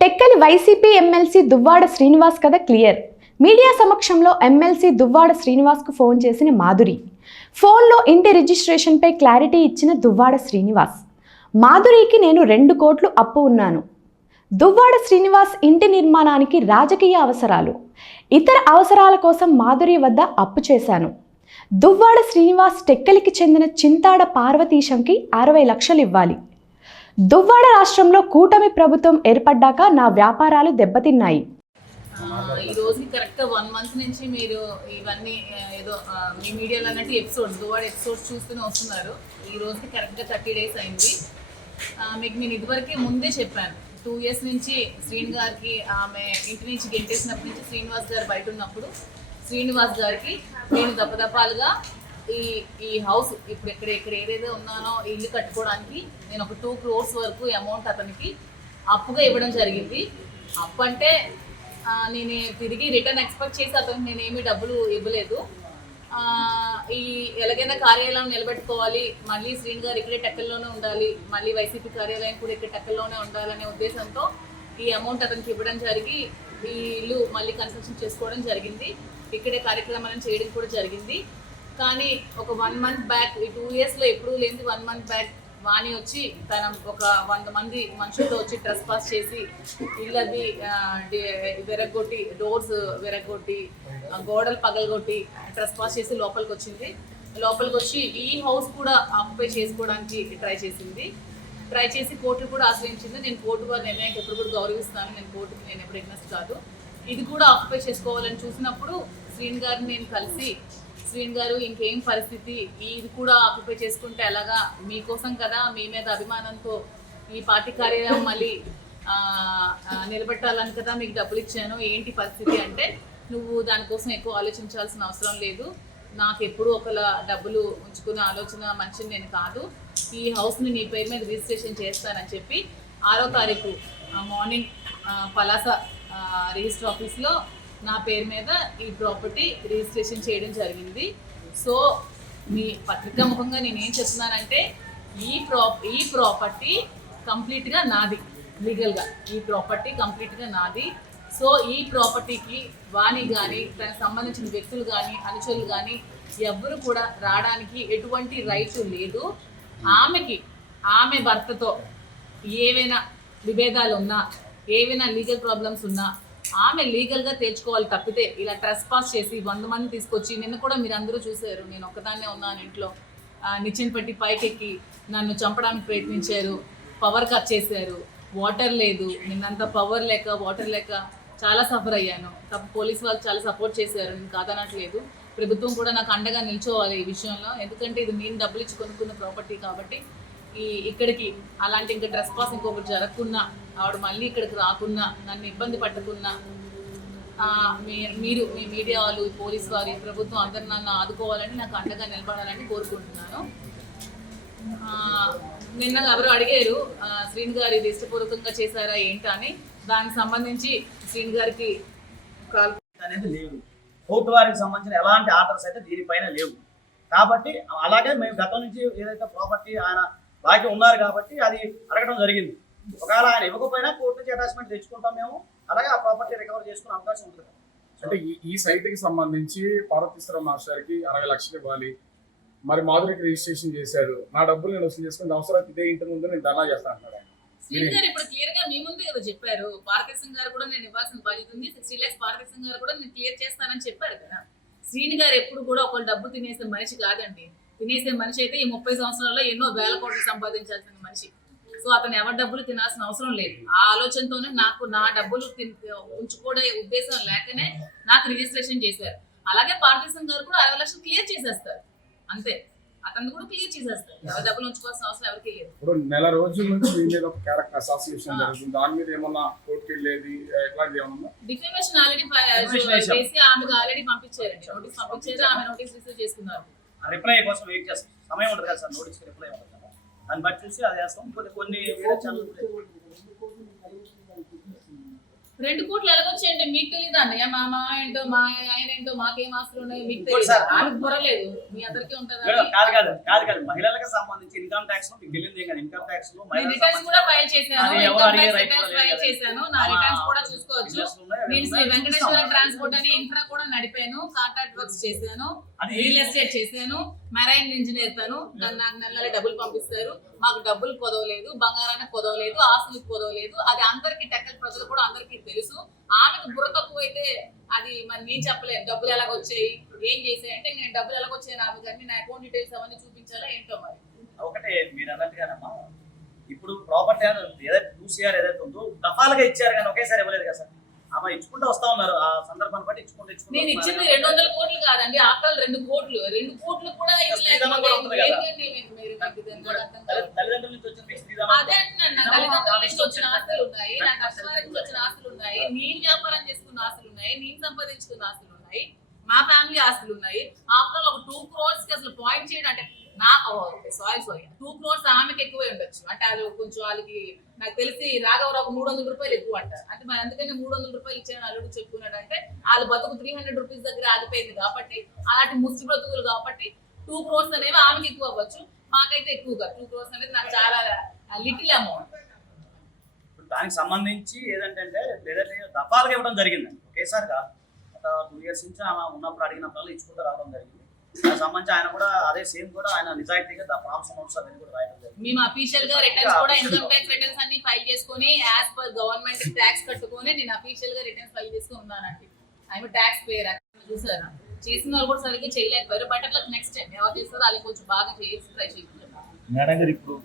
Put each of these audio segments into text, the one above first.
Tekkali YCP MLC Duvvada Srinivas కథ clear. Media సమక్షంలో MLC Duvvada శ్రీనివాస్కు phone చేసిన మాధురి. ఫోన్లో ఇంటి రిజిస్ట్రేషన్పై క్లారిటీ ఇచ్చిన దువ్వాడ శ్రీనివాస్. మాధురికి నేను 2 కోట్లు అప్పు ఉన్నాను. దువ్వాడ శ్రీనివాస్ ఇంటి నిర్మాణానికి రాజకీయ అవసరాలు, ఇతర అవసరాల కోసం మాధురి వద్ద అప్పు చేశాను. దువ్వాడ శ్రీనివాస్ టెక్కలికి చెందిన చింతాడ పార్వతీశంకి 60 లక్షలు ఇవ్వాలి. దువ్వాడ రాష్ట్రంలో కూటమి ప్రభుత్వం ఏర్పడ్డాక నా వ్యాపారాలు దెబ్బతిన్నాయి. ఈ రోజుకి కరెక్ట్ 1 మంత్ నుంచి మీరు ఇవన్నీ ఏదో మీ మీడియాలో అన్నట్టు ఎపిసోడ్స్ దువ్వాడ ఎపిసోడ్స్ చూస్తూనే వస్తున్నారు. ఈ రోజుకి కరెక్ట్గా 30 days అయింది. మీకు నేను ఇదివరకే ముందే చెప్పాను, 2 years నుంచి శ్రీని గారికి ఆమె ఇంటి నుంచి గెంటేసినప్పటి నుంచి శ్రీనివాస్ గారు బయట ఉన్నప్పుడు శ్రీనివాస్ గారికి నేను దప్పదప్పాలుగా ఈ హౌస్ ఇప్పుడు ఇక్కడ ఏదైతే ఉన్నానో ఇల్లు కట్టుకోవడానికి నేను ఒక 2 crores వరకు అమౌంట్ అతనికి అప్పుగా ఇవ్వడం జరిగింది. అప్పు అంటే నేను తిరిగి రిటర్న్ ఎక్స్పెక్ట్ చేసి అతనికి నేనేమి డబ్బులు ఇవ్వలేదు. ఈ ఎలాగైనా కార్యాలయం నిలబెట్టుకోవాలి, మళ్ళీ శ్రీని గారు ఇక్కడే టెక్కల్లోనే ఉండాలి, మళ్ళీ వైసీపీ కార్యాలయం కూడా ఇక్కడ టెక్కల్లోనే ఉండాలనే ఉద్దేశంతో ఈ అమౌంట్ అతనికి ఇవ్వడం జరిగి ఈ ఇల్లు మళ్ళీ కన్స్ట్రక్షన్ చేసుకోవడం జరిగింది. ఇక్కడే కార్యక్రమాలను చేయడం కూడా జరిగింది. కానీ ఒక 1 month బ్యాక్, ఈ 2 yearsలో ఎప్పుడూ లేని 1 month బ్యాక్ వాణి వచ్చి తన ఒక 100 మంది మనుషులతో వచ్చి ట్రెస్ పాస్ చేసి ఇళ్ళది విరగొట్టి, డోర్స్ విరగొట్టి, గోడలు పగలగొట్టి ట్రెస్ పాస్ చేసి లోపలికి వచ్చింది. లోపలికి వచ్చి ఈ హౌస్ కూడా ఆక్యుపై చేసుకోవడానికి ట్రై చేసి కోర్టు కూడా ఆశ్రయించింది. నేను కోర్టు వారి నిర్ణయానికి ఎప్పుడు కూడా గౌరవిస్తాను, నేను కోర్టుకి నేను ఎప్పుడు ఎగ్నెస్ట్ కాదు. ఇది కూడా ఆక్యుపై చేసుకోవాలని చూసినప్పుడు శ్రీని గారిని నేను కలిసి, శ్రీని గారు ఇంకేం పరిస్థితి, ఇది కూడా ఆక్యుపై చేసుకుంటే ఎలాగా, మీకోసం కదా, మీ మీద అభిమానంతో ఈ పార్టీ కార్యాలయం మళ్ళీ నిలబెట్టాలని కదా మీకు డబ్బులు ఇచ్చాను, ఏంటి పరిస్థితి అంటే, నువ్వు దానికోసం ఎక్కువ ఆలోచించాల్సిన అవసరం లేదు, నాకు ఎప్పుడు ఒకలా డబ్బులు ఉంచుకునే ఆలోచన మనిషిని నేను కాదు, ఈ హౌస్ని నీ పేరు మీద రిజిస్ట్రేషన్ చేస్తానని చెప్పి 6వ తారీఖు మార్నింగ్ పలాస రిజిస్టర్ ఆఫీస్లో నా పేరు మీద ఈ ప్రాపర్టీ రిజిస్ట్రేషన్ చేయడం జరిగింది. సో మీ పత్రికా ముఖంగా నేనేం చెప్తున్నానంటే, ఈ ప్రాపర్టీ కంప్లీట్గా నాది, లీగల్గా ఈ ప్రాపర్టీ కంప్లీట్గా నాది. సో ఈ ప్రాపర్టీకి వాణి కానీ దానికి సంబంధించిన వ్యక్తులు కానీ అనుచరులు కానీ ఎవ్వరు కూడా రావడానికి ఎటువంటి రైట్ లేదు. ఆమె భర్తతో ఏవైనా విభేదాలు ఉన్నా, ఏవైనా లీగల్ ప్రాబ్లమ్స్ ఉన్నా ఆమె లీగల్గా తెచ్చుకోవాలి తప్పితే ఇలా ట్రెస్ పాస్ చేసి 100 మంది తీసుకొచ్చి, నిన్న కూడా మీరు అందరూ చూశారు, నేను ఒక్కదాన్నే ఉన్నాను ఇంట్లో, నిచ్చెన పట్టి పైకెక్కి నన్ను చంపడానికి ప్రయత్నించారు, పవర్ కట్ చేశారు, వాటర్ లేదు, నిన్నంతా పవర్ లేక వాటర్ లేక చాలా సఫర్ అయ్యాను. పోలీస్ వాళ్ళు చాలా సపోర్ట్ చేశారు, నేను కాదనట్లేదు. ప్రభుత్వం కూడా నాకు అండగా నిల్చోవాలి ఈ విషయంలో, ఎందుకంటే ఇది నేను డబ్బులు ఇచ్చి కొనుక్కున్న ప్రాపర్టీ కాబట్టి. ఇక్కడికి అలాంటి ఇంకా ట్రెస్ పాస్ ఇంకొకటి జరగకున్నా, ఆవిడ మళ్ళీ ఇక్కడికి రాకున్నా, నన్ను ఇబ్బంది పట్టకున్నా, మీరు మీ మీడియా వాళ్ళు, పోలీస్ వారి, ప్రభుత్వం అందరు నన్ను ఆదుకోవాలని, నాకు అండగా నిలబడాలని కోరుకుంటున్నాను. నిన్న ఎవరు అడిగారు శ్రీని గారు ఇది ఇష్టపూర్వకంగా చేశారా ఏంటా అని, దానికి సంబంధించి శ్రీని గారికి కాల్ అనేది లేదు. కోర్టు వారికి సంబంధించిన ఎలాంటి ఆర్డర్స్ అయితే దీనిపైన లేవు. కాబట్టి అలాగే మేము గతం నుంచి ఏదైతే ప్రాపర్టీ ఆయన బాకీ ఉన్నారు కాబట్టి అది అడగడం జరిగింది. ఒకవేళ ఆయన ఇవ్వకపోయినా కోర్టు నుంచి అటాచ్మెంట్ తెచ్చుకుంటాం మేము, అలాగే ఆ ప్రాపర్టీ రికవర్ చేసుకునే అవకాశం ఉంటుంది. అంటే ఈ సైట్కి సంబంధించి పార్వతీశ్వర మాస్టర్కి 60 లక్షలు ఇవ్వాలి, మరి మాధురికి రిజిస్ట్రేషన్ చేశారు, నా డబ్బులు నేను వసూలు చేసుకుని అవసరం ఇదే ఇంటి ముందు నేను ధర్నా చేస్తాను అంటున్నాడు. శ్రీని గారు ఇప్పుడు క్లియర్ గా మీ ముందే కదా చెప్పారు, పార్వతీశం గారు కూడా నేను ఇవ్వాల్సిన బాధ్యత ఉంది, 60 lakhs పార్వతీశం గారు కూడా నేను క్లియర్ చేస్తానని చెప్పారు కదా. శ్రీని గారు ఎప్పుడు కూడా ఒక డబ్బు తినేసే మనిషి కాదండి. తినేసే మనిషి అయితే ఈ 30 సంవత్సరాల్లో ఎన్నో వేల కోట్లు సంపాదించాల్సిన మనిషి. సో అతను ఎవరి డబ్బులు తినాల్సిన అవసరం లేదు. ఆ ఆలోచనతోనే నాకు నా డబ్బులు ఉంచుకోవడే ఉద్దేశం లేకనే నాకు రిజిస్ట్రేషన్ చేశారు. అలాగే పార్వతీశం గారు కూడా 60 లక్షలు క్లియర్ చేసేస్తారు, అంతే. అతను కూడా క్లియర్ చేసేస్తారు, ఎవరి డబ్బులు ఉంచుకోవాల్సిన అవసరం ఎవరికి లేదు. ఇప్పుడు నెల రోజుల నుంచి మీ మీద ఒక క్యారెక్టర్ అసాసినేషన్ జరుగుతుంది, దాని మీద ఏమన్నా కోర్టుకి వెళ్ళేది ఎట్లాంటిది ఏమన్నా? డిఫమేషన్ ఆల్రెడీ చేసి ఆమెకు ఆల్రెడీ పంపించారండి, నోటీస్ పంపించారు, ఆమె నోటీస్ రిసీవ్ చేసుకున్నారు. రిప్లై కోసం వెయిట్ చేస్తాం, సమయం ఉంటుంది కదా సార్, నోటీస్ రిప్లై ఉంటుంది కదా, దాన్ని బట్టి చూసి అది చేస్తాం. కొన్ని 2 కోట్లు ఎలాగొచ్చాయంటే మీకు తెలియదు అన్నయ్య. మా ఏంటో మా ఆయన ఏంటో మాకేం ఆస్తులు ఉన్నాయో మీకు ఇంకోటి తెలియదు. సార్, వాళ్ళకి బుర్రలేదు, మీ అందరికీ ఉంటుందా? కాదు మహిళలకు సంబంధించి ఇన్కమ్ ట్యాక్స్ మీకు తెలియదు కదా. ఇన్కమ్ ట్యాక్స్ లో నేను రిటర్న్స్ కూడా ఫైల్ చేశాను, అది ఎవరు ఇన్కమ్ అడిగే ట్యాక్స్ రైట్ రిటర్న్స్ కూడా ఫైల్ లేదు. చేశాను. నా రిటర్న్స్ కూడా చూసుకోవచ్చు. నేను శ్రీ వెంకటేశ్వర ట్రాన్స్పోర్ట్ అని ఇన్ఫ్రా కూడా నడిపాను, కాంట్రాక్ట్ వర్క్స్ చేశాను, రియల్ ఎస్టేట్ చేశాను, మెరైన్ ఇంజనీర్ తాను. నాకు నెల డబ్బులు పంపిస్తారు. మాకు డబ్బులు కొదవలేదు, బంగారానికి కొదవలేదు, ఆస్తులకు కొదవలేదు. అది అందరికి టెక్కల్ ప్రజలు కూడా అందరికీ తెలుసు. ఆమెకు బుర్ర తక్కువ అయితే అది మరి నేను చెప్పలేను. డబ్బులు ఎలాగొచ్చాయి, ఏం చేసాయి అంటే నేను డబ్బులు ఎలాగొచ్చాయి ఆమె కానీ నా అకౌంట్ డీటెయిల్స్ అవన్నీ చూపించాలా ఏంటో మరి. ఒకటే మీరు అన్నట్టుగానమ్మా, ఇప్పుడు ప్రాపర్టీ ఏదైతే 2CR ఏదైతే ఉందో దఫాలుగా ఇచ్చారు కానీ ఒకేసారి ఇవ్వలేదు కదా సార్. ఆమె ఇచ్చుకుంటూ వస్తా ఉన్నారు, ఆ సందర్భాన్ని బట్టి ఇచ్చుకుంటూ నేను ఇచ్చింది 200 కోట్లు కాదండి, ఆఫ్టర్ 2 కోట్లు. 2 కోట్లు కూడా స్త్రీధనం కూడా ఉంటుంది కదా. తల్లిదండ్రుల నుంచి వచ్చిన మీకు స్త్రీధనం అదే అంటున్నాను. నా తల్లిదండ్రుల నుంచి వచ్చిన ఆస్తులు ఉన్నాయి, నా కస్టమర్ నుంచి వచ్చిన ఆస్తులు ఉన్నాయి, నేను వ్యాపారం చేసుకున్న ఆస్తులు ఉన్నాయి, నేను సంపాదించుకున్న ఆస్తులు ఉన్నాయి, మా ఫ్యామిలీ ఆస్తులు ఉన్నాయి. ఆఫ్టర్ ఒక 2 crores కి అసలు పాయింట్ చేయడం అంటే సారీ 2 crores ఆమెకి ఎక్కువే ఉండొచ్చు. అంటే వాళ్ళు కొంచెం వాళ్ళకి నాకు తెలిసి రాఘవరావు 300 రూపాయలు ఎక్కువ అంటారు. అంటే మరి అందుకని 300 రూపాయలు ఇచ్చాను అల్లుడు చెప్పుకున్నాడు అంటే వాళ్ళ బతుకు 300 రూపీస్ దగ్గర ఆగిపోయింది కాబట్టి, అలాంటి ముష్టి బ్రతుకులు కాబట్టి 2 crores అనేవి ఆమెకి ఎక్కువ అవ్వచ్చు, మాకైతే ఎక్కువగా 2 crores అనేది నాకు చాలా లిటిల్ అమౌంట్. దానికి సంబంధించి ఏదంటే లేదంటే దఫాలుగా ఇవ్వడం జరిగిందండి, ఒకేసారిగా. ఒక 2 years నుంచి ఆమె ఉన్నప్పుడు అడిగినప్పుడు ఇచ్చుకుంటూ రావడం జరిగింది. దానికి సంబంధించి ఆయన కూడా అదే సేమ్ కూడా ఆయన నిజాయితీగా ఫార్మ్స్ నోట్స్ అవన్నీ కూడా రాయడం జరిగింది. మేము అఫీషియల్ గా రిటర్న్స్ కూడా ఇన్కమ్ ట్యాక్స్ రిటర్న్స్ అన్ని ఫైల్ చేసుకొని యాజ్ పర్ గవర్నమెంట్ ట్యాక్స్ కట్టుకొని నేను అఫీషియల్ గా రిటర్న్స్ ఫైల్ చేసుకుని ఉన్నానండి. I'm tax payer. చూసారా, చేసిన వాళ్ళు కూడా సరిగ్గా చేయలేకపోయారు. బట్ అట్లా నెక్స్ట్ టైం ఎవరు చేస్తారో వాళ్ళకి కొంచెం బాగా చేసి ట్రై చేయించారు. మేడం గారు, ఇప్పుడు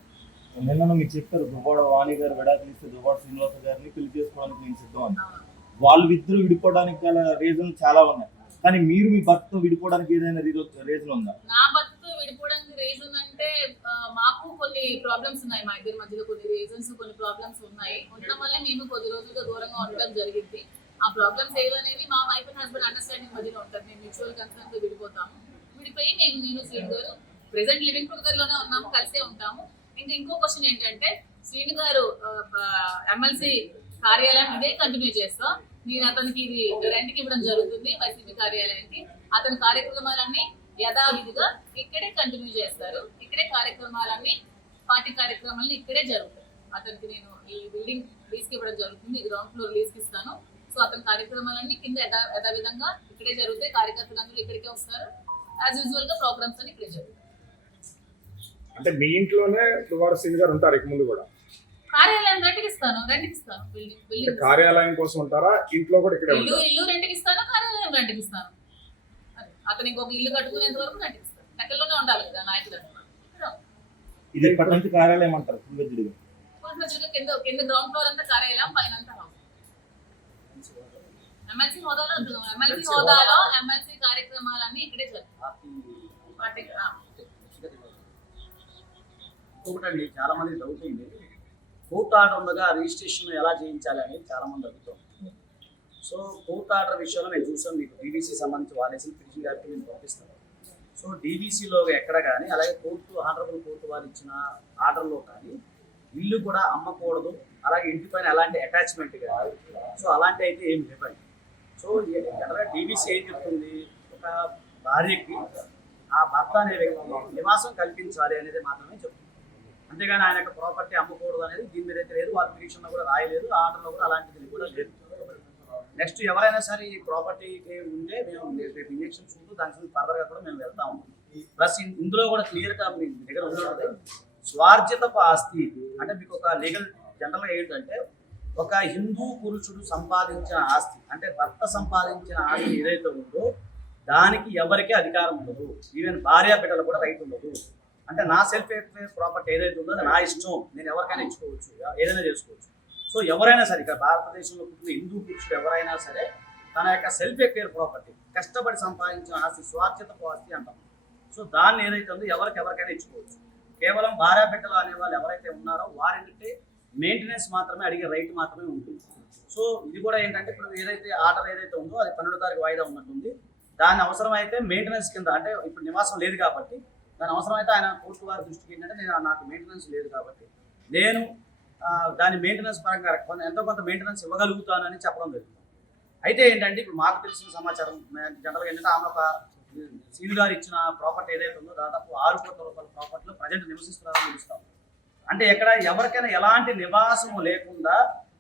నిన్న మీకు చెప్పారు దువ్వాడ వాణి గారు విడాకులు ఇస్తే దువ్వాడ శ్రీనివాస గారిని పెళ్లి చేసుకోవడానికి నేను సిద్ధం అని. వాళ్ళు ఇద్దరు విడిపోవడానికి గల రీజన్ చాలా ఉన్నాయి, కానీ మీరు మీ భర్తతో విడిపోవడానికి ఏదైనా రీజన్ ఉందా? నా భర్తతో విడిపోవడానికి రీజన్ అంటే మాకు కొన్ని ప్రాబ్లమ్స్ ఉన్నాయి, మా ఇద్దరి మధ్యలో కొన్ని రీజన్స్ కొన్ని ప్రాబ్లమ్స్ ఉన్నాయి. ఉండడం వల్ల మేము కొద్ది రోజులుగా దూరంగా ఉండడం జరిగింది. ఆ ప్రాబ్లమ్స్ ఏవనేవి మా వైఫ్ అండ్ హస్బెండ్ అండర్స్టాండింగ్ మధ్యలో ఉంటారు. మేము మ్యూచువల్ కన్సర్న్ తో విడిపోతాము. విడిపోయి నేను శ్రీను గారు ప్రెసెంట్ లివింగ్ టుగెదర్ లోనే ఉన్నాము, కలిసే ఉంటాము. ఇంకా ఇంకో క్వశ్చన్ ఏంటంటే శ్రీను గారు ఎమ్మెల్సీ కార్యాలయం ఇదే కంటిన్యూ చేస్తాం. నేను అతనికి ఇది రెంట్కి ఇవ్వడం జరుగుతుంది వైసీపీ కార్యాలయానికి. అతని కార్యక్రమాలన్నీ యథావిధిగా ఇక్కడే కంటిన్యూ చేస్తారు. ఇక్కడే కార్యక్రమాలన్నీ పార్టీ కార్యక్రమాలన్నీ ఇక్కడే జరుగుతాయి. అతనికి నేను ఈ బిల్డింగ్ లీజ్కి ఇవ్వడం జరుగుతుంది, గ్రౌండ్ ఫ్లోర్ లీజ్కి ఇస్తాను. సో అతని కార్యక్రమాలన్నీ కింద యథావిధంగా ఇక్కడే జరుగుతాయి. కార్యకర్తలందరూ ఇక్కడికే వస్తారు. యాజ్ యూజువల్ గా ప్రోగ్రామ్స్ అన్ని ఇక్కడే జరుగుతాయి. అంటే మీ ఇంట్లోనే దువ్వాడ శ్రీని గారు ఉంటారు ఇక ముందు కూడా? కార్యాలయం రెంట్కి ఇస్తాను బిల్డింగ్ కార్యాలయం కోసం ఉంటారా, ఇంట్లో కూడా ఇక్కడే ఇల్లు ఉంటారా? ఇల్లు రెంట్కి ఇస్తాను, కార్యాలయం రెంట్కి ఇస్తాను. అతను ఇంకొక ఇల్లు కట్టుకునేంత వరకు రెంట్కి ఇస్తాను. దగ్గరలోనే ఉండాలి కదా నాయకులు. ఇది ఇప్పటి నుంచి కార్యాలయం అంటారు ఫుల్ వెజ్డ్గా. కింద గ్రౌండ్ ఫ్లోర్ అంతా కార్యాలయం, పైన అంతా హౌస్. ఎమ్మెల్సీ హోదాలో ఎమ్మెల్సీ కార్యక్రమాలన్నీ ఇక్కడే జరుగుతాయి. ఇంకొకటండి, చాలా మంది డౌట్ ఉంది, కోర్టు ఆర్డర్ ఉండగా రిజిస్ట్రేషన్ ఎలా చేయించాలి అనేది చాలా మంది అడుగుతాం. సో కోర్టు ఆర్డర్ విషయంలో నేను చూసాను, మీకు డీవీసీ సంబంధించి వాళ్ళేసిన పిటిషన్ గారికి నేను పంపిస్తాను. సో డీవీసీలో ఎక్కడ కానీ, అలాగే ఆనరబుల్ కోర్టు వారు ఇచ్చిన ఆర్డర్లో కానీ ఇల్లు కూడా అమ్మకూడదు, అలాగే ఇంటిపైన ఎలాంటి అటాచ్మెంట్ కాదు. సో అలాంటి అయితే ఏం చెప్పండి. సో జనరల్గా డీవీసీ ఏం చెప్తుంది, ఒక భార్యకి ఆ భర్త అనే వ్యక్తి నివాసం కల్పించాలి అనేది మాత్రమే చెప్తుంది. అంతేగాని ఆయన యొక్క ప్రాపర్టీ అమ్మకూడదు అనేది దీని మీద అయితే లేదు. వాళ్ళ పిటిషన్లో కూడా రాయలేదు, ఆర్డర్లో కూడా అలాంటిది కూడా లేదు. నెక్స్ట్ ఎవరైనా సరే ఈ ప్రాపర్టీకి ఉంటే మేము రేపు ఇంజక్షన్ చూస్తూ దానికి ఫర్దర్గా కూడా మేము వెళ్తా ఉన్నాం. ప్లస్ ఇందులో కూడా క్లియర్గా మీ దగ్గర ఉండదు స్వార్జితపు ఆస్తి అంటే మీకు ఒక లీగల్ జనరల్గా ఏంటంటే ఒక హిందూ పురుషుడు సంపాదించిన ఆస్తి అంటే భర్త సంపాదించిన ఆస్తి ఏదైతే ఉందో దానికి ఎవరికీ అధికారం ఉండదు. ఈవెన్ భార్య బిడ్డలు కూడా రైట్ ఉండదు. అంటే నా సెల్ఫ్ ప్రాపర్టీ ఏదైతే ఉందో అది నా ఇష్టం, నేను ఎవరికైనా ఇచ్చుకోవచ్చు, ఏదైనా చేసుకోవచ్చు. సో ఎవరైనా సరే ఇక్కడ భారతదేశంలో పుట్టిన హిందూ పురుషుడు ఎవరైనా సరే తన యొక్క సెల్ఫ్ కేర్ ప్రాపర్టీ కష్టపడి సంపాదించిన ఆస్తి స్వార్జితపు ఆస్తి అంటాం. సో దాన్ని ఏదైతే ఉందో ఎవరికైనా ఇచ్చుకోవచ్చు. కేవలం భార్య బిడ్డలు అనే వాళ్ళు ఎవరైతే ఉన్నారో వారింటే మెయింటెనెన్స్ మాత్రమే అడిగే రైట్ మాత్రమే ఉంటుంది. సో ఇది కూడా ఏంటంటే ఇప్పుడు ఏదైతే ఆర్డర్ ఏదైతే ఉందో అది 12వ తారీఖు వాయిదా ఉన్నట్టుంది. దాని అవసరం అయితే మెయింటెనెన్స్ కింద అంటే ఇప్పుడు నివాసం లేదు కాబట్టి దాని అవసరం అయితే ఆయన కోర్టు వారి దృష్టికి ఏంటంటే నాకు మెయింటెనెన్స్ లేదు కాబట్టి నేను దాని మెయింటెనెన్స్ పరంగా ఎంతో కొంత మెయింటెనెన్స్ ఇవ్వగలుగుతానని చెప్పడం జరిగింది. అయితే ఏంటంటే ఇప్పుడు మాకు తెలిసిన సమాచారం జనరల్గా ఏంటంటే ఆమె ఒక సీల్ గారు ఇచ్చిన ప్రాపర్టీ ఏదైతే ఉందో దాదాపు 6 కోట్ల రూపాయల ప్రాపర్టీలో ప్రజెంట్ నివసిస్తున్నారని తెలుస్తాం. అంటే ఎక్కడ ఎవరికైనా ఎలాంటి నివాసము లేకుండా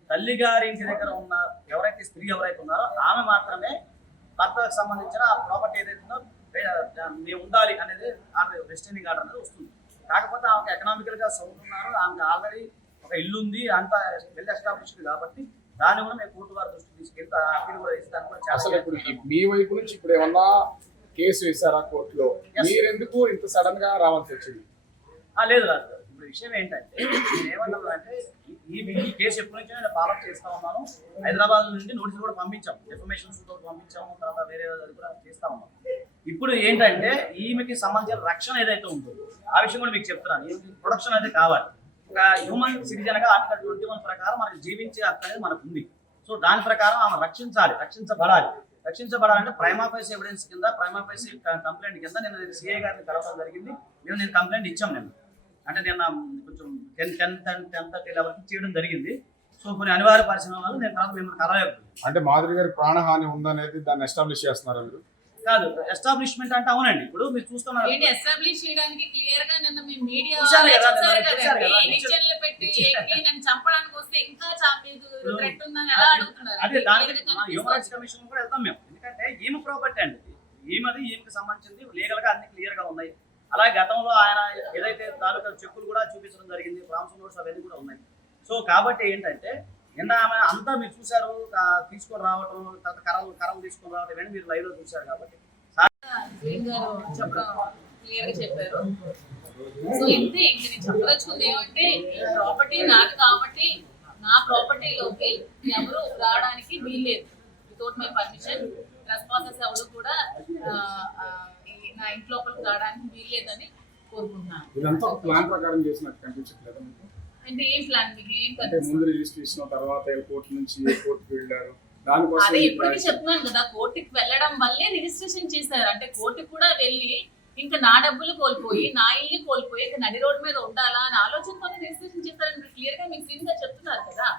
తల్లి గారి ఇంటి దగ్గర ఉన్న ఎవరైతే స్త్రీ ఎవరైతే ఉన్నారో ఆమె మాత్రమే భర్తకు సంబంధించిన ఆ ప్రాపర్టీ ఏదైతే ఉందో మేము ఉండాలి అనేది ఆర్డర్, రెస్టైనింగ్ ఆర్డర్ అనేది వస్తుంది. కాకపోతే ఆమెకు ఎకనామికల్గా సౌండ్ ఉన్నారు, ఆమెకు ఆల్రెడీ ఒక ఇల్లు ఉంది, అంతా వెల్ ఎస్టాబ్లిష్డ్ కాబట్టి దాన్ని కూడా మేము కోర్టు వారి దృష్టికి తీసుకెళ్తే అప్పీల్ కూడా ఇస్తాను కూడా అసలు ఇప్పుడు మీ వైపు నుంచి ఇప్పుడు ఏమన్నా కేసు వేశారా కోర్టులో? మీరెందుకు ఇంత సడన్ గా రావాల్సి వచ్చింది? లేదు రాజు గారు, ఇప్పుడు విషయం ఏంటంటే నేను ఏమన్నాను అంటే ఈ కేసు ఎప్పటి నుంచో నేను ఫాలోఅప్ చేస్తా ఉన్నాను. హైదరాబాద్ నుండి నోటీసులు కూడా పంపించాము, ఇన్ఫర్మేషన్ కూడా పంపించాము, తర్వాత వేరే అది కూడా చేస్తా ఉన్నాం. ఇప్పుడు ఏంటంటే ఈమెకి సంబంధించిన రక్షణ ఏదైతే ఉంటుందో ఆ విషయం కూడా మీకు చెప్తున్నాను. ఈమెకి ప్రొడక్షన్ అయితే కావాలి. ఒక హ్యూమన్ సిటిజన్ గా ఆర్టికల్ 21 ప్రకారం మనకి జీవించే హక్కు అనేది మనకు ఉంది. సో దాని ప్రకారం ఆమె రక్షించబడాలంటే ప్రైమా ఫేసి ఎవిడెన్స్ కింద, ప్రైమా ఫేసి కంప్లైంట్ కింద నేను సిఐ గారిని కలవడం జరిగింది. నేను కంప్లైంట్ ఇచ్చాం నిన్న, అంటే నిన్న కొంచెం 10:30 లెవెల్కి చేయడం జరిగింది. సో కొన్ని అనివార్య పరిశ్రమల వల్ల నేను తర్వాత మిమ్మల్ని కలవలేదు. అంటే మాధురి గారి ప్రాణహాని ఉందనేది దాన్ని ఎస్టాబ్లిష్ చేస్తున్నారా మీరు? కాదు, ఎస్టాబ్లిష్మెంట్ అంటే అవునండి. ఇప్పుడు మీరు చూస్తున్నారు ఎస్టాబ్లిష్ చేయడానికి క్లియర్ గా నిన్న మేము మీడియా చూశారు కదా, నిచ్చెనలు పెట్టి ఏంటి నన్ను చంపడానికి వస్తే ఇంకా థ్రెట్ ఉందని ఎలా అడుగుతున్నారు? అదే దానికి హ్యూమన్ రైట్స్ కమిషన్ కూడా వెళ్తాం మేము. ఎందుకంటే ఈమె ప్రాపర్టీ అండి, ఈమెకి సంబంధించింది లీగల్ గా అన్ని క్లియర్ గా ఉన్నాయి. అలాగే గతంలో ఆయన ఏదైతే తాలూకా చెక్కులు కూడా చూపించడం జరిగింది, ప్రామిస్ నోట్స్ అవన్నీ కూడా ఉన్నాయి. సో కాబట్టి ఏంటంటే నిన్న ఆమె అంతా మీరు చూశారు, తీసుకొని రావటం, తర్వాత కర్రలు తీసుకొని రావటం ఇవన్నీ మీరు లైవ్ లో చూశారు. కాబట్టి చెప్పడం క్లియర్ గా చెప్పారు. సో ఇంతే, ఇంక నేను చెప్పదలుచుకుంది ఏమంటే ప్రాపర్టీ నాది కాబట్టి నా ప్రాపర్టీలోకి ఎవరు రావడానికి వీల్లేదు. వితౌట్ మై పర్మిషన్ రెస్పాన్సెస్ ఎవరు కూడా నా ఇంటి లోపలికి రావడానికి వీల్లేదని కోరుకుంటున్నాను. ఇదంతా ప్లాన్ ప్రకారం చేసినట్టు కనిపించట్లేదు. అంటే ఏం ప్లాన్ మీకు ఏం అంటే ముందు రిజిస్ట్రేషన్, తర్వాత కోర్టు నుంచి కోర్టుకు వెళ్ళారు, దానికోసం అదే ఇప్పటికీ చెప్తున్నాను కదా, కోర్టుకి వెళ్ళడం వల్లే రిజిస్ట్రేషన్ చేశారు. అంటే కోర్టుకు కూడా వెళ్ళి ఇంకా నా డబ్బులు కోల్పోయి నా ఇల్లు కోల్పోయి ఇంకా నడి రోడ్డు మీద ఉండాలా అని ఆలోచనతోనే రిజిస్ట్రేషన్ చేశారని క్లియర్ గా మీకు క్లీన్ గా చెప్తున్నారు కదా.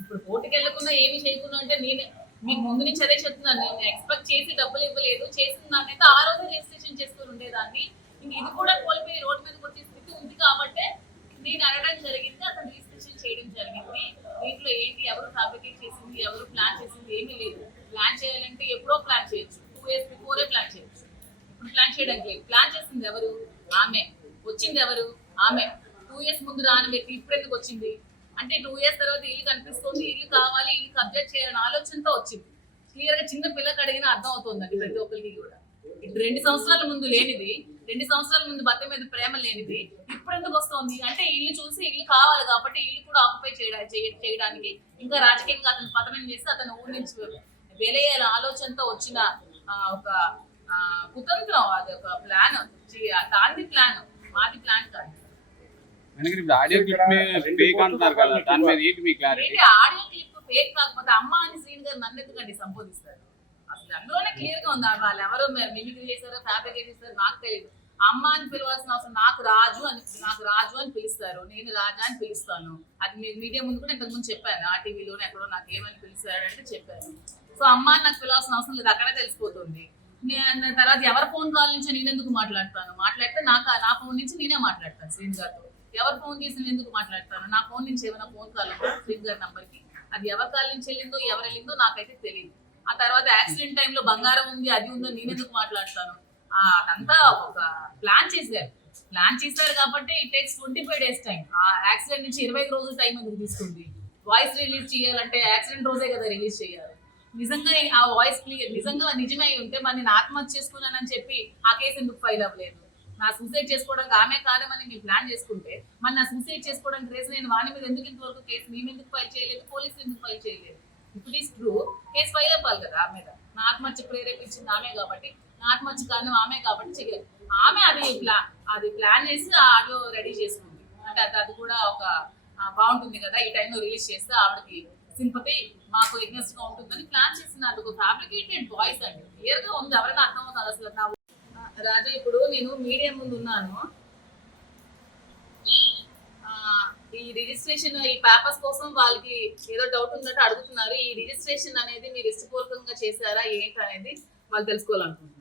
ఇప్పుడు కోర్టుకి వెళ్ళకుండా ఏమి చేయకుండా అంటే నేను మీకు ముందు నుంచి అదే చెప్తున్నాను. నేను ఎక్స్పెక్ట్ చేసి డబ్బులు ఇవ్వలేదు, చేసిన నాకైతే ఆ రోజు రిజిస్ట్రేషన్ చేసుకుని ఉండేదాన్ని. ఇంక ఇది కూడా కోల్పోయి రోడ్డు మీదకి వచ్చే స్థితి ఉంది కాబట్టి నేను అడగడం జరిగింది, అతను రిజిస్ట్రేషన్ చేయడం జరిగింది. దీంట్లో ఏంటి, ఎవరు ఫ్యాబ్రికేట్ చేసింది, ఎవరు ప్లాన్ చేసింది ఏమీ లేదు. ప్లాన్ చేయాలంటే ఎప్పుడో ప్లాన్ చేయొచ్చు, 2 years బిఫోరే ప్లాన్ చేయొచ్చు. ఇప్పుడు ప్లాన్ చేయడానికి లేదు. ప్లాన్ చేసింది ఎవరు? ఆమె. వచ్చింది ఎవరు? ఆమె. 2 years ముందు రానబెట్టి ఇప్పుడు ఎందుకు వచ్చింది అంటే 2 years తర్వాత ఇల్లు కనిపిస్తుంది, ఇల్లు కావాలి, ఇల్లు కబ్జెక్ట్ చేయాలని ఆలోచనతో వచ్చింది. క్లియర్ గా చిన్న పిల్లకి అడిగిన అర్థం అవుతుందండి ప్రతి ఒక్కరికి కూడా. ఇప్పుడు 2 సంవత్సరాల ముందు లేనిది, 2 సంవత్సరాల ముందు భర్త మీద ప్రేమ లేనిది ఇప్పుడు ఎందుకు వస్తుంది అంటే ఇల్లు చూసి ఇల్లు కావాలి కాబట్టి ఇల్లు కూడా ఆక్యుపై చేయడానికి ఇంకా రాజకీయంగా అతను పతనం చేసి అతను ఊరి నుంచి వెలయ్యాల ఆలోచనతో వచ్చిన ఒక కుతంత్రం. అది ఒక ప్లాన్, దాని ప్లాన్, మాది ప్లాన్ కాదు. ఆడియో క్లిప్ ఫేక్ అంటున్నారు కదా, దాని మీద ఏంటి మీ క్లారిటీ? ఆడియో క్లిప్ ఫేక్ కాకపోతే అమ్మ అని శ్రీని గారు నన్ను ఎందుకండి సంబోధిస్తారు? అసలు అందులోనే క్లియర్ గా ఉంది వాళ్ళు ఎవరో మిమిక్రీ చేశారో ఫ్యాబ్రికేట్ చేశారో నాకు తెలియదు. అమ్మ అని పిలవాల్సిన అవసరం, నాకు రాజు అని పిలుస్తారు, నేను రాజా అని పిలుస్తాను. అది మీడియా ముందు కూడా ఇంతకుముందు చెప్పాను, ఆ టీవీలోనే ఎక్కడో నాకు ఏమని పిలుస్తారు అంటే చెప్పాను. సో అమ్మ అని నాకు పిలవాల్సిన అవసరం లేదు, అక్కడే తెలిసిపోతుంది. తర్వాత ఎవరి ఫోన్ కాల్ నుంచి నేను ఎందుకు మాట్లాడితే నా ఫోన్ నుంచి నేనే మాట్లాడతాను శ్రీని గారితో. ఎవరి ఫోన్ చేసి నేను ఎందుకు మాట్లాడతాను? నా ఫోన్ నుంచి ఏమైనా ఫోన్ కాల్ శ్రీని గారి నంబర్కి, అది ఎవరి కాల్ నుంచి వెళ్ళిందో ఎవరు వెళ్ళిందో నాకైతే తెలియదు. ఆ తర్వాత యాక్సిడెంట్ టైంలో బంగారం ఉంది అది ఉందో నేను ఎందుకు మాట్లాడతాను? అదంతా ఒక ప్లాన్ చేశారు కాబట్టి ఇట్ టేక్స్ 25 days టైం. ఆ యాక్సిడెంట్ నుంచి 25 రోజులు టైం ఎందుకు తీసుకుంది? వాయిస్ రిలీజ్ చేయాలంటే యాక్సిడెంట్ రోజే కదా రిలీజ్ చేయాలి. నిజంగా ఆ వాయిస్ క్లియర్ నిజంగా నిజమై ఉంటే మరి నేను ఆత్మహత్య చేసుకున్నానని చెప్పి ఆ కేసు ఎందుకు ఫైల్ అవ్వలేదు? నా సూసైడ్ చేసుకోవడానికి ఆమె కాదమని నేను ప్లాన్ చేసుకుంటే మరి నా సూసైడ్ చేసుకోవడానికి రీజన్ నేను వాని మీద ఎందుకు ఇంతవరకు కేసు మేము ఎందుకు ఫైల్ చేయలేదు, పోలీసులు ఎందుకు ఫైల్ చేయలేదు? ఇప్పుడు ఈస్ ట్రూ, కేసు ఫైల్ అవ్వాలి కదా ఆమె మీద. నా ఆత్మహత్య ప్రేరేపించింది ఆమె కాబట్టి, నా ఆత్మహత్య కారణం ఆమె కాబట్టి చెయ్యాలి. ఆమె అది ప్లాన్ చేసి ఆడియో రెడీ చేసుకుంది అంటే అది కూడా ఒక బాగుంటుంది కదా, ఈ టైంలో రిలీజ్ చేస్తే ఆవిడకి సింపతి మాకు ఎగ్నెస్ట్ గా ఉంటుందని ప్లాన్ చేసిన అది ఒక ఫ్యాబ్రికేటెడ్ వాయిస్ అండి. క్లియర్ గా ఉంది, ఎవరైనా అర్థం అవుతుంది అసలు. నా రాజా ఇప్పుడు నేను మీడియా ముందు ఉన్నాను, ఈ రిజిస్ట్రేషన్ ఈ పేపర్స్ కోసం వాళ్ళకి ఏదో డౌట్ ఉందంటే అడుగుతున్నారు. ఈ రిజిస్ట్రేషన్ అనేది మీరు ఇష్టపూర్వకంగా చేశారా ఏంటి అనేది వాళ్ళు తెలుసుకోవాలనుకుంటున్నారు.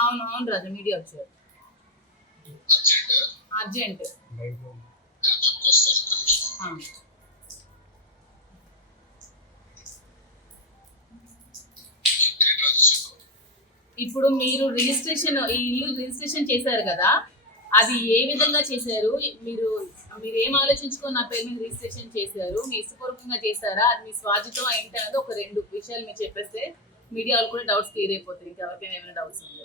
అవును అవును రాజు, మీడియా వచ్చారు అర్జెంట్. ఇప్పుడు మీరు రిజిస్ట్రేషన్ ఈ ఇల్లు రిజిస్ట్రేషన్ చేశారు కదా, అది ఏ విధంగా చేశారు? మీరు మీరు ఏం ఆలోచించుకొని నా పేరు మీద రిజిస్ట్రేషన్ చేశారు? మీ ఇష్టపూర్వకంగా చేశారా, అది మీ స్వాధితం ఏంటి అనేది ఒక 2 విషయాలు మీరు చెప్పేస్తే మీడియా వాళ్ళు కూడా డౌట్స్ క్లియర్ అయిపోతాయి. ఇంకెవరికైనా ఏమైనా డౌట్స్ ఉందో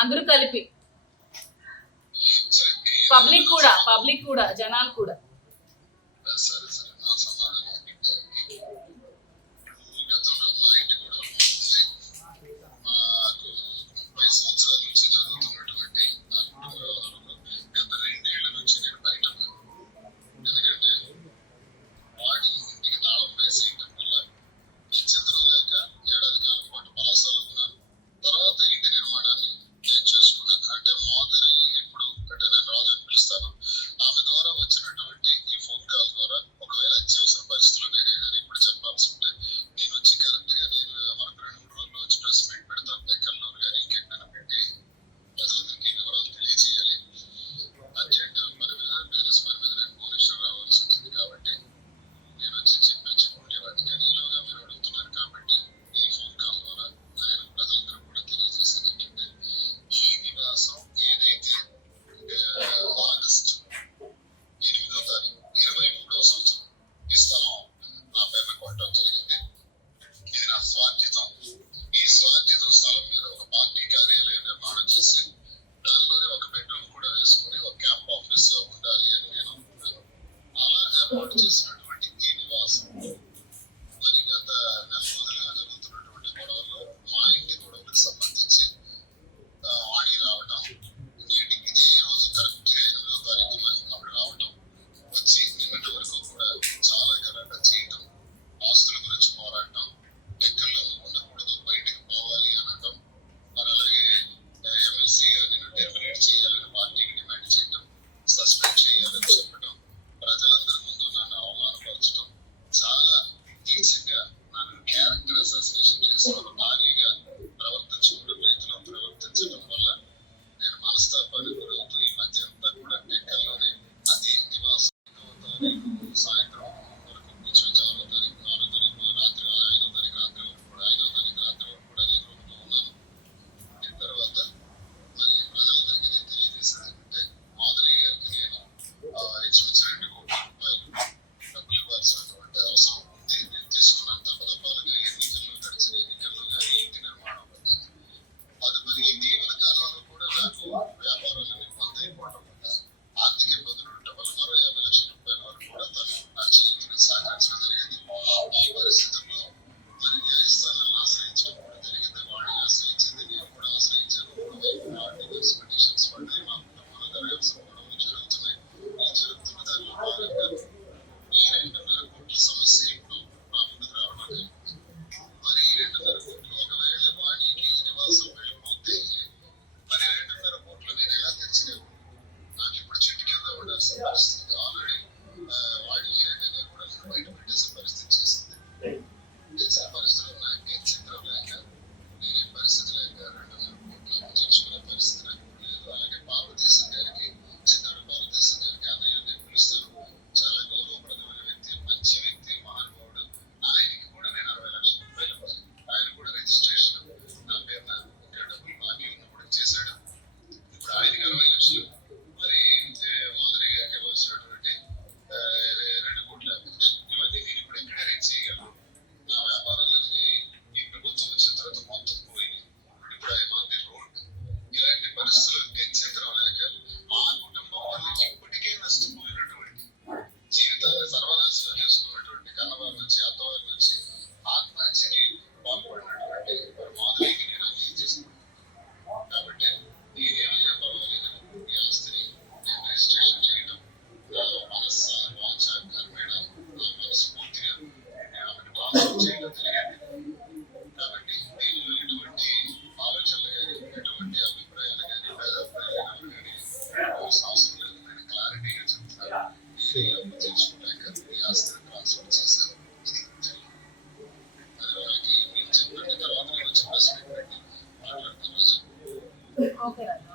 అందరూ కలిపి, పబ్లిక్ కూడా జనాలు కూడా. ఆమె ద్వారా వచ్చినటువంటి ఓకే రాజు